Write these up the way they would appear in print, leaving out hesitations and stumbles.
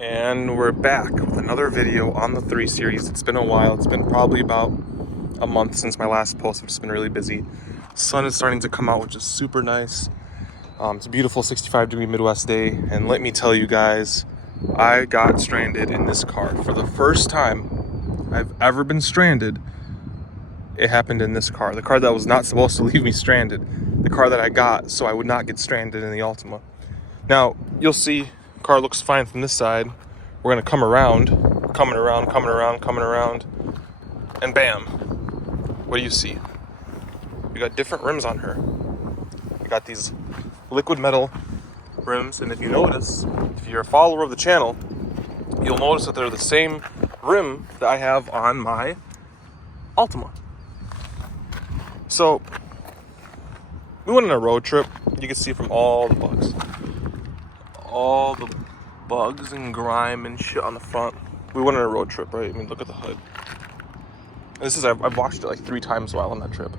And we're back with another video on the 3 Series. It's been a while. It's been probably about a month since my last post. I've just been really busy. Sun is starting to come out, which is super nice. It's a beautiful 65-degree Midwest day. And let me tell you guys, I got stranded in this car. For the first time I've ever been stranded, it happened in this car. The car that was not supposed to leave me stranded. The car that I got so I would not get stranded in the Altima. Now, you'll see, car looks fine from this side. We're gonna come around, coming around, and bam, what do you see? We got different rims on her. We got these liquid metal rims, and if you notice, if you're a follower of the channel, you'll notice that they're the same rim that I have on my Altima. So, we went on a road trip. You can see from all the bugs and grime and shit on the front. We went on a road trip, right? I mean, look at the hood. And this is, I've watched it like 3 times while on that trip.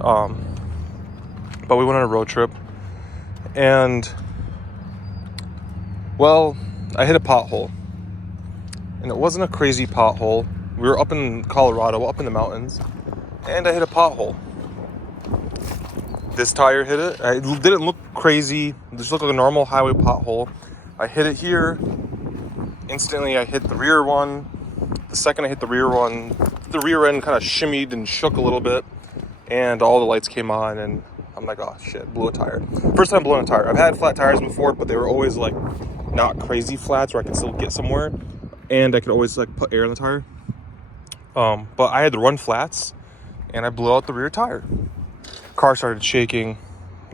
But we went on a road trip, and, well, I hit a pothole. And it wasn't a crazy pothole. We were up in Colorado, up in the mountains, and I hit a pothole. This tire hit it. It didn't look crazy. It just looked like a normal highway pothole. I hit it here. Instantly, I hit the rear one. The second I hit the rear one, the rear end kind of shimmied and shook a little bit, and all the lights came on, and I'm like, oh shit, blew a tire. First time blowing a tire. I've had flat tires before, but they were always like not crazy flats where I could still get somewhere, and I could always like put air in the tire. But I had to run flats, and I blew out the rear tire. Car started shaking,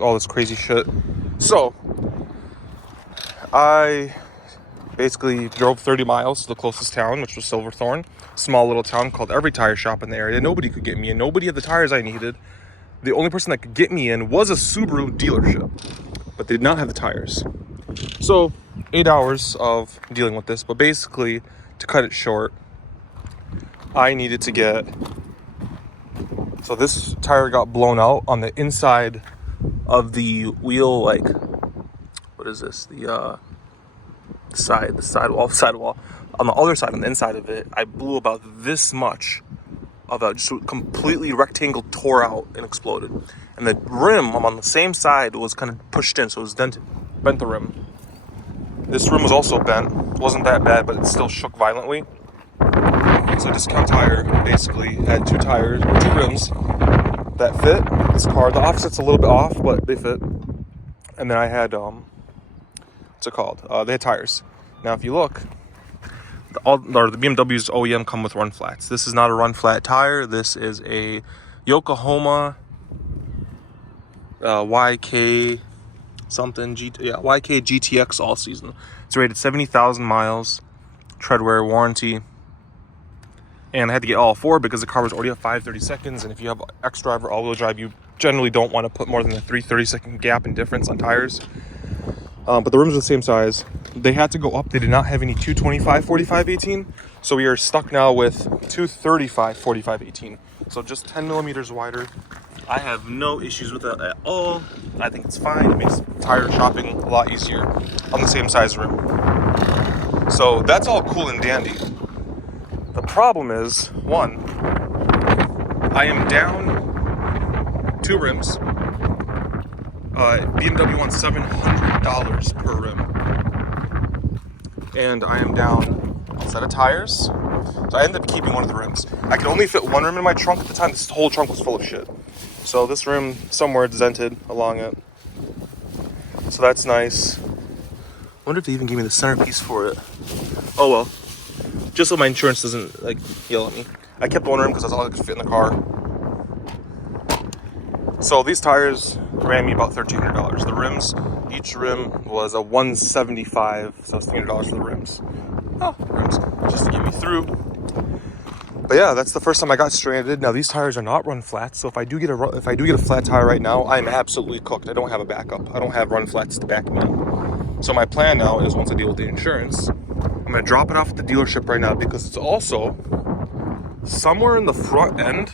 all this crazy shit. So I basically drove 30 miles to the closest town, which was Silverthorne, small little town called every tire shop in the area. Nobody could get me in. Nobody had the tires I needed. The only person that could get me in was a Subaru dealership, but they did not have the tires. So 8 hours of dealing with this, but basically, to cut it short, I needed to get, so this tire got blown out on the inside of the wheel, like, what is this? The sidewall. On the other side, on the inside of it, I blew about this much of a just completely rectangle tore out and exploded. And the rim on the same side was kind of pushed in, so it was dented, bent the rim. This rim was also bent. It wasn't that bad, but it still shook violently. So Discount Tire basically had 2 rims that fit this car. The offset's a little bit off, but they fit. And then I had, what's it called? They had tires. Now, if you look, the BMW's OEM come with run flats. This is not a run flat tire. This is a Yokohama YK something, YK GTX all season. It's rated 70,000 miles, tread wear warranty. And I had to get all 4 because the car was already at 530 seconds. And if you have X-Drive or all-wheel drive, you generally don't want to put more than a 330-second gap in difference on tires. But the rims are the same size. They had to go up. They did not have any 225 45 18. So we are stuck now with 235 45 18. So just 10 millimeters wider. I have no issues with that at all. I think it's fine. It makes tire shopping a lot easier on the same size rim. So that's all cool and dandy. The problem is, 1, I am down 2 rims. BMW wants $700 per rim. And I am down a set of tires. So I ended up keeping one of the rims. I could only fit 1 rim in my trunk at the time. This whole trunk was full of shit. So this rim somewhere dented along it. So that's nice. I wonder if they even gave me the centerpiece for it. Oh well. Just so my insurance doesn't, like, yell at me. I kept 1 rim because that's all I could fit in the car. So these tires ran me about $1,300. The rims, each rim was a $175, so it's $300 for the rims. Rims, just to get me through. But yeah, that's the first time I got stranded. Now these tires are not run flats, so if I do get a flat tire right now, I'm absolutely cooked. I don't have a backup. I don't have run flats to back me up. So my plan now is, once I deal with the insurance, I'm going to drop it off at the dealership right now, because it's also somewhere in the front end.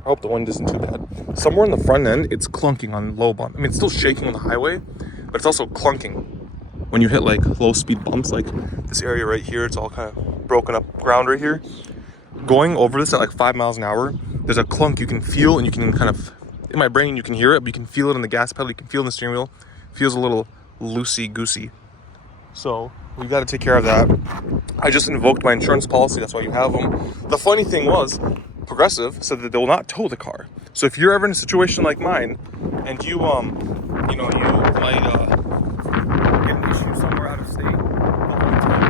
I hope the wind isn't too bad. Somewhere in the front end, it's clunking on low bump. I mean, it's still shaking on the highway, but it's also clunking. when you hit like low speed bumps, like this area right here, it's all kind of broken up ground right here. Going over this at like 5 miles an hour, there's a clunk you can feel, and you can kind of, in my brain you can hear it, but you can feel it in the gas pedal, you can feel it in the steering wheel. It feels a little loosey-goosey. So we got to take care of that. I just invoked my insurance policy, that's why you have them. The funny thing was, Progressive said that they will not tow the car. So if you're ever in a situation like mine, and you you know, you might get an issue somewhere out of state, they'll tell you,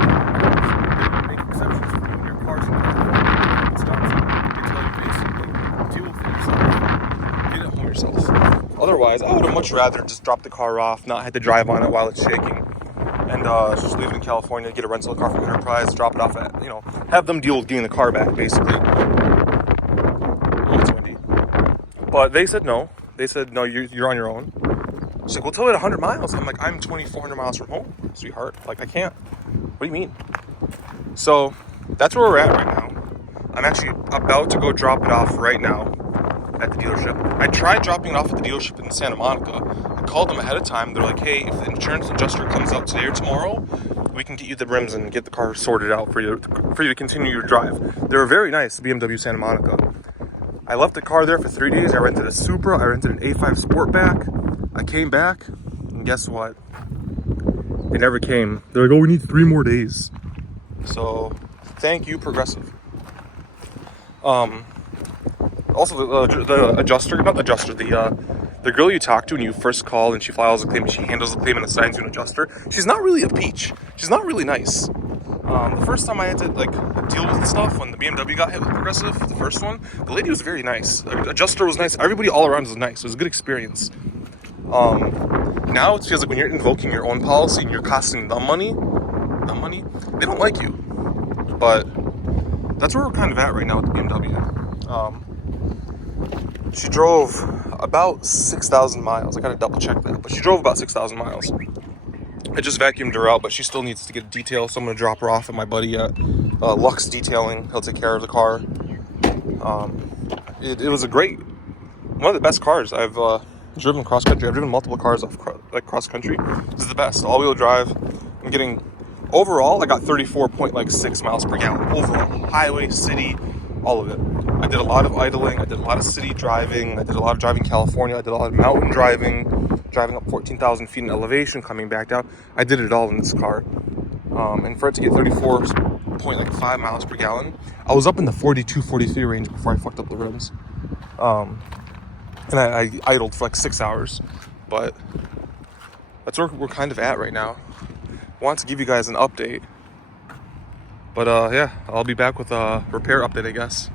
they make exceptions for you when your car's in California, Wisconsin. They tell you basically, deal with it yourself. Get it home yourself. Otherwise, I would have much rather just drop the car off, not had to drive on it while it's shaking, and just leave it in California, get a rental car from Enterprise, drop it off at, you know, have them deal with getting the car back, basically. Oh, it's windy. But they said no. They said, no, you're on your own. She's like, we'll tow it 100 miles. I'm like, I'm 2,400 miles from home, sweetheart. Like, I can't. What do you mean? So that's where we're at right now. I'm actually about to go drop it off right now at the dealership. I tried dropping it off at the dealership in Santa Monica. I called them ahead of time. They're like, hey, if the insurance adjuster comes out today or tomorrow, we can get you the rims and get the car sorted out for you to continue your drive. They were very nice, BMW Santa Monica. I left the car there for 3 days. I rented a Supra. I rented an A5 Sportback. I came back, and guess what? They never came. They're like, oh, we need 3 more days. So, thank you, Progressive. Also, the adjuster, not the adjuster, the girl you talk to when you first call and she files a claim, she handles the claim and assigns you an adjuster. She's not really a peach. She's not really nice. The first time I had to like deal with stuff when the BMW got hit with Progressive, the first one, the lady was very nice. The adjuster was nice. Everybody all around was nice. It was a good experience. Now it feels like when you're invoking your own policy and you're costing them money, they don't like you. But that's where we're kind of at right now with the BMW. She drove about 6,000 miles. I gotta double check that, but she drove about 6,000 miles. I just vacuumed her out, but she still needs to get a detail, so I'm gonna drop her off at my buddy at Lux Detailing. He'll take care of the car. It was one of the best cars I've driven cross country. I've driven multiple cars off cross country. This is the best. All-wheel drive. I'm getting overall. I got 34.6 miles per gallon overall. Highway, city, all of it. I did a lot of idling. I did a lot of city driving. I did a lot of driving California. I did a lot of mountain driving up 14,000 feet in elevation, coming back down. I did it all in this car. And for it to get 34.5 miles per gallon, I was up in the 42, 43 range before I fucked up the rims. And I idled for like 6 hours. But that's where we're kind of at right now. Want to give you guys an update. But yeah, I'll be back with a repair update, I guess.